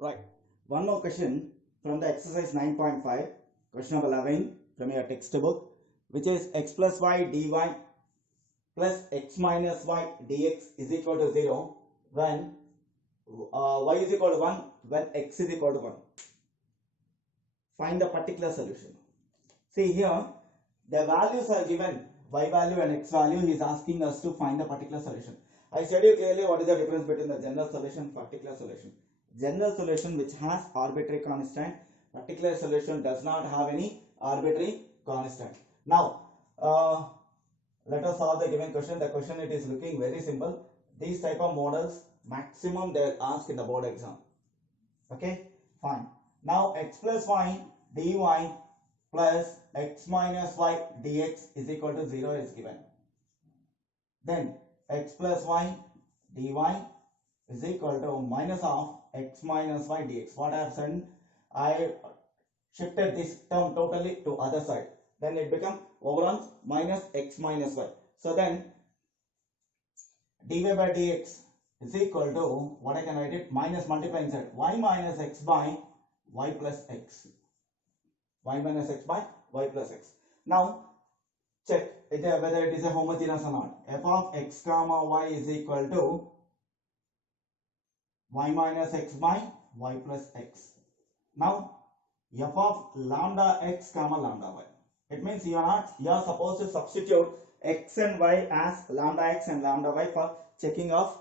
Right. One more question from the exercise 9.5, question number 11 from your textbook, which is x plus y dy plus x minus y dx is equal to 0 when y is equal to 1 when x is equal to 1. Find the particular solution. See here, the values are given, y value and x value. He is asking us to find the particular solution. I said you clearly what is the difference between the general solution and particular solution. General solution which has arbitrary constant, particular solution does not have any arbitrary constant. Now, let us solve the given question. The question it is looking very simple. These type of models maximum they will ask in the board exam. Okay, fine. Now x plus y dy plus x minus y dx is equal to 0 is given. Then x plus y dy is equal to minus of x minus y dx. What I have done, I shifted this term totally to other side. Then it become overall minus x minus y. So then dy by dx is equal to, what I can write it, minus multiply inside, y minus x by y plus x. Y minus x by y plus x. Now check whether it is a homogeneous or not. F of x comma y is equal to y minus x by y plus x. Now f of lambda x comma lambda y. It means you are supposed to substitute x and y as lambda x and lambda y for checking of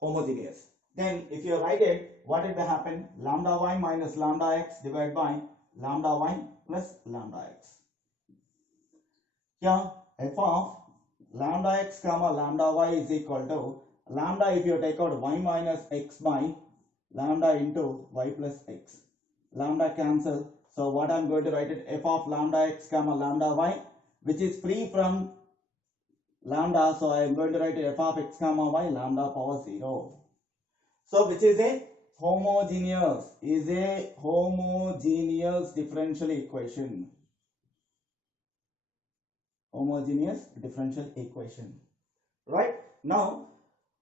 homogeneous. Then if you write it, what will happen? Lambda y minus lambda x divided by lambda y plus lambda x. Here f of lambda x comma lambda y is equal to lambda, if you take out y minus x by lambda into y plus x. Lambda cancel. So what I am going to write it, f of lambda x comma lambda y, which is free from lambda. So I am going to write it f of x comma y lambda power 0. So which is a homogeneous differential equation. Homogeneous differential equation. Right? Now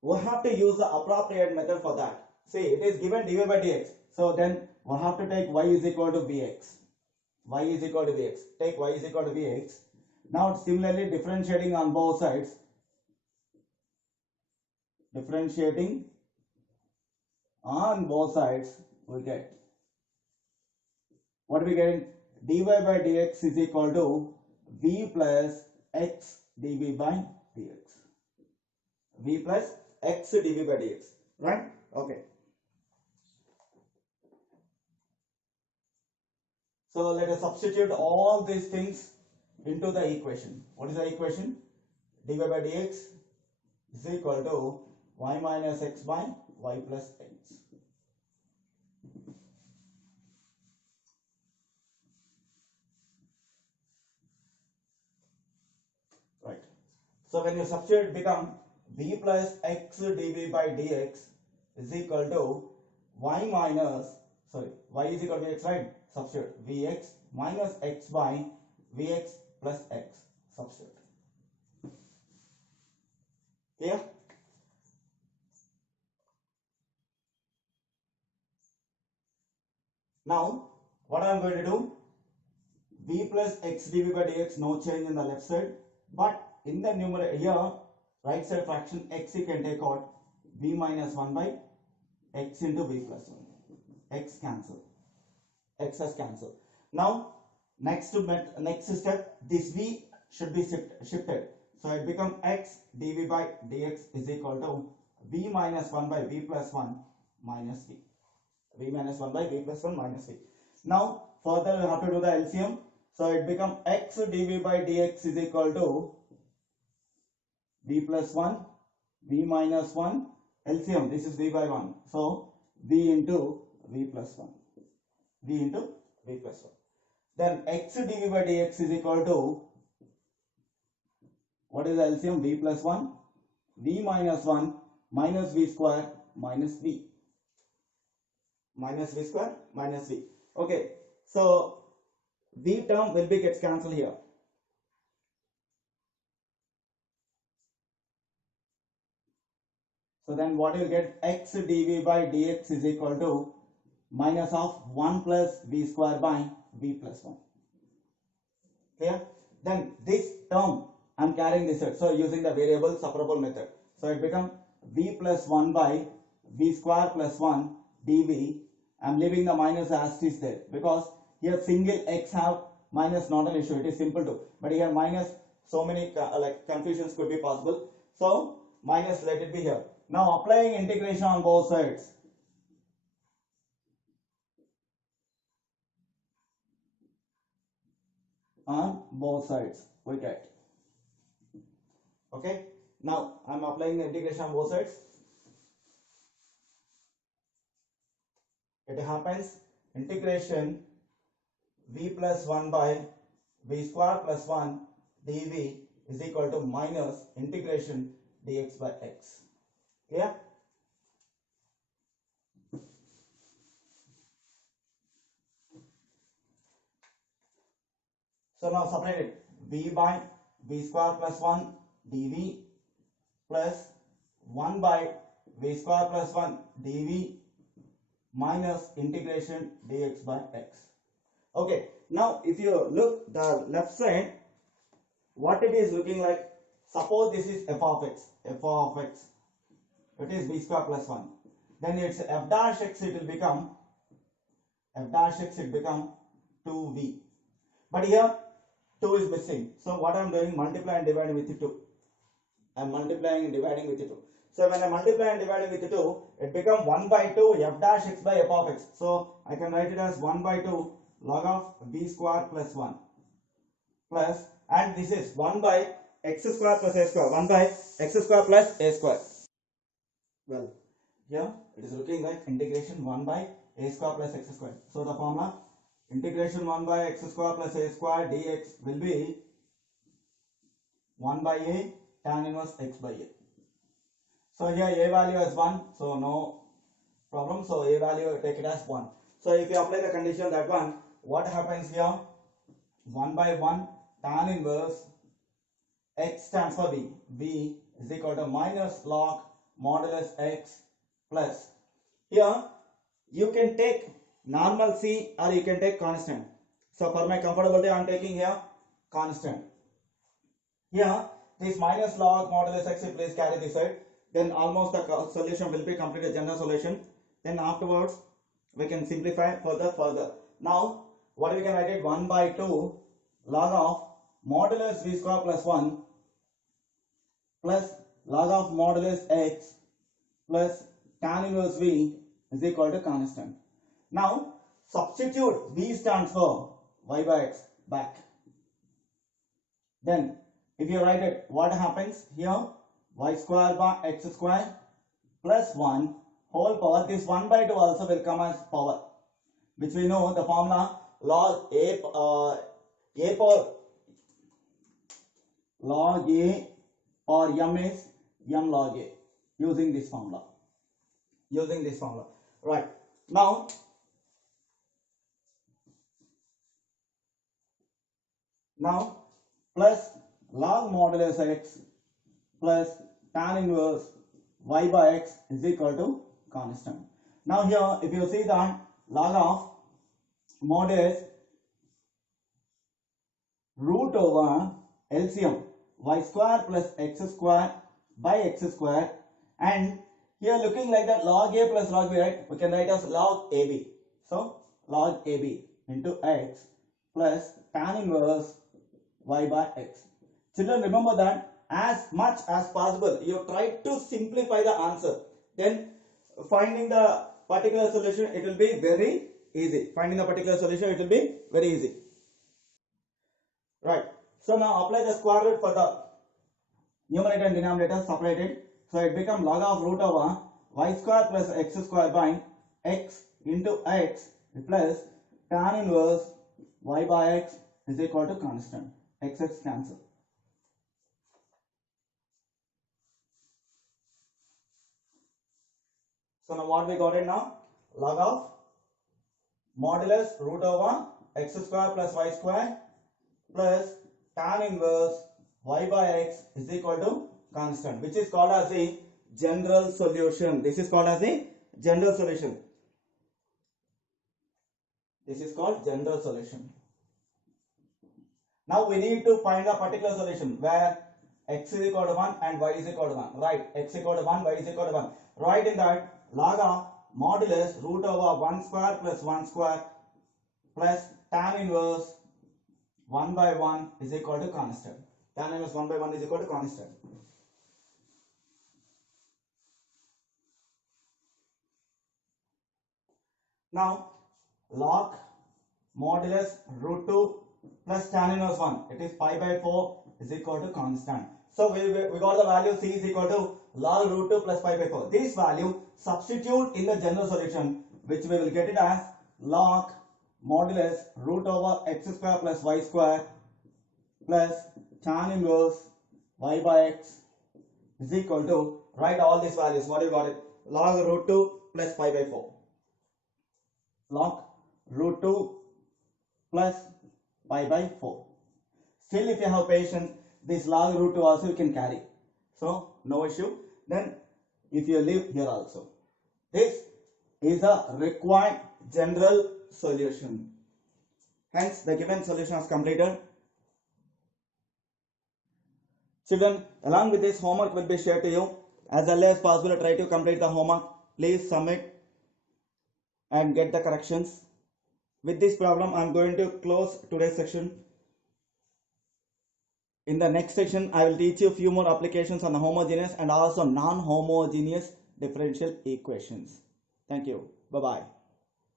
we have to use the appropriate method for that. See, it is given dy by dx. So then we have to take y is equal to bx. Y is equal to bx. Take y is equal to bx. Now similarly differentiating on both sides. Differentiating on both sides, we get, what we get? Dy by dx is equal to v plus x dv by dx. V plus x dv by dx. Right? Okay. So let us substitute all these things into the equation. What is the equation? Dy by dx is equal to y minus x by y plus x. Right. So when you substitute, become v plus x dv by dx is equal to y minus, y is equal to x, right? Substitute vx minus x by vx plus x. Substitute. Clear? Now what I am going to do, v plus x dv by dx, no change in the left side, but in the numerator here, right side fraction x, you can take out v minus 1 by x into v plus 1. X cancel. X has cancelled. Now next step, this v should be shifted. So it becomes x dv by dx is equal to v minus 1 by v plus 1 minus v. V minus 1 by v plus 1 minus v. Now further we have to do the LCM. So it becomes x dv by dx is equal to v plus 1, v minus 1, LCM, this is v by 1. So v into v plus 1. V into v plus 1. Then x dv by dx is equal to, what is the LCM? V plus 1, v minus 1 minus v square minus v. Minus v square minus v. Okay, so v term will be gets cancelled here. So then what you will get, x dv by dx is equal to minus of 1 plus v square by v plus 1. Clear? Then this term I am carrying this side, so using the variable separable method. So it becomes v plus 1 by v square plus 1 dv. I am leaving the minus as it is there because here single x have minus, not an issue, it is simple to, but here minus, so many like confusions could be possible, so minus, let it be here. Now applying integration on both sides, we get, okay. Now I am applying the integration on both sides. It happens integration v plus 1 by v square plus 1 dv is equal to minus integration dx by x. Clear? So now separate it, v by v square plus 1 dv plus 1 by v square plus 1 dv minus integration dx by x. Okay, now if you look the left side, what it is looking like, suppose this is f of x, it is v square plus 1, then it's f dash x, it will become 2v, but here 2 is missing, so what I am doing, multiply and dividing with 2. I am multiplying and dividing with 2. So when I multiply and dividing with 2, it becomes 1 by 2 f dash x by f of x. So I can write it as 1 by 2 log of v square plus 1 plus, and this is 1 by x square plus a square, 1 by x square plus a square. Well, here it is looking like integration 1 by a square plus x square. So the formula integration 1 by x square plus a square dx will be 1 by a tan inverse x by a. So here a value is 1, so no problem. So a value take it as 1. So if you apply the condition that one, what happens here? 1 by 1 tan inverse x stands for v. v is equal to minus log modulus x plus. Here you can take normal c or you can take constant. So for my comfortability I am taking here constant. Here this minus log modulus x, please carry this side. Then almost the solution will be completed, general solution. Then afterwards we can simplify further. Now what we can write it, 1 by 2 log of modulus v square plus 1 plus log of modulus x plus tan inverse v is equal to constant. Now substitute v stands for y by x back. Then if you write it, what happens here? Y square by x square plus 1 whole power. This 1 by 2 also will come as power, which we know the formula log a power log a or m is m log a, using this formula. Right. Now plus log modulus x plus tan inverse y by x is equal to constant. Now here if you see that log of modulus root over LCM y square plus x square by x square, and here looking like that log a plus log b, right? We can write as log ab. So log ab into x plus tan inverse y by x. Children, remember that as much as possible you try to simplify the answer, then finding the particular solution it will be very easy. Right. So now apply the square root for the numerator and denominator separated. So it becomes log of root over y square plus x square by x into x plus tan inverse y by x is equal to constant. X cancel. So now what we got it now? Log of modulus root over x square plus y square plus tan inverse y by x is equal to constant, which is called as the general solution. This is called as a general solution. This is called general solution. Now we need to find a particular solution where x is equal to 1 and y is equal to 1. Right, x is equal to 1, y is equal to 1. Right, in that log of modulus root over 1 square plus 1 square plus tan inverse 1 by 1 is equal to constant. Tan inverse 1 by 1 is equal to constant. Now log modulus root 2 plus tan inverse 1, it is pi by 4 is equal to constant. So we got the value c is equal to log root 2 plus pi by 4. This value substitute in the general solution, which we will get it as log modulus root over x square plus y square plus tan inverse y by x is equal to, write all these values. What you got it? Log root 2 plus pi by 4. Log root 2 plus pi by 4. Still, if you have patience, this log root 2 also you can carry. So, no issue. Then, if you leave here also. This is a required general solution. Hence, the given solution is completed. Children, along with this, homework will be shared to you. As early as possible, try to complete the homework. Please submit and get the corrections. With this problem, I am going to close today's section. In the next section, I will teach you a few more applications on the homogeneous and also non-homogeneous differential equations. Thank you. Bye-bye.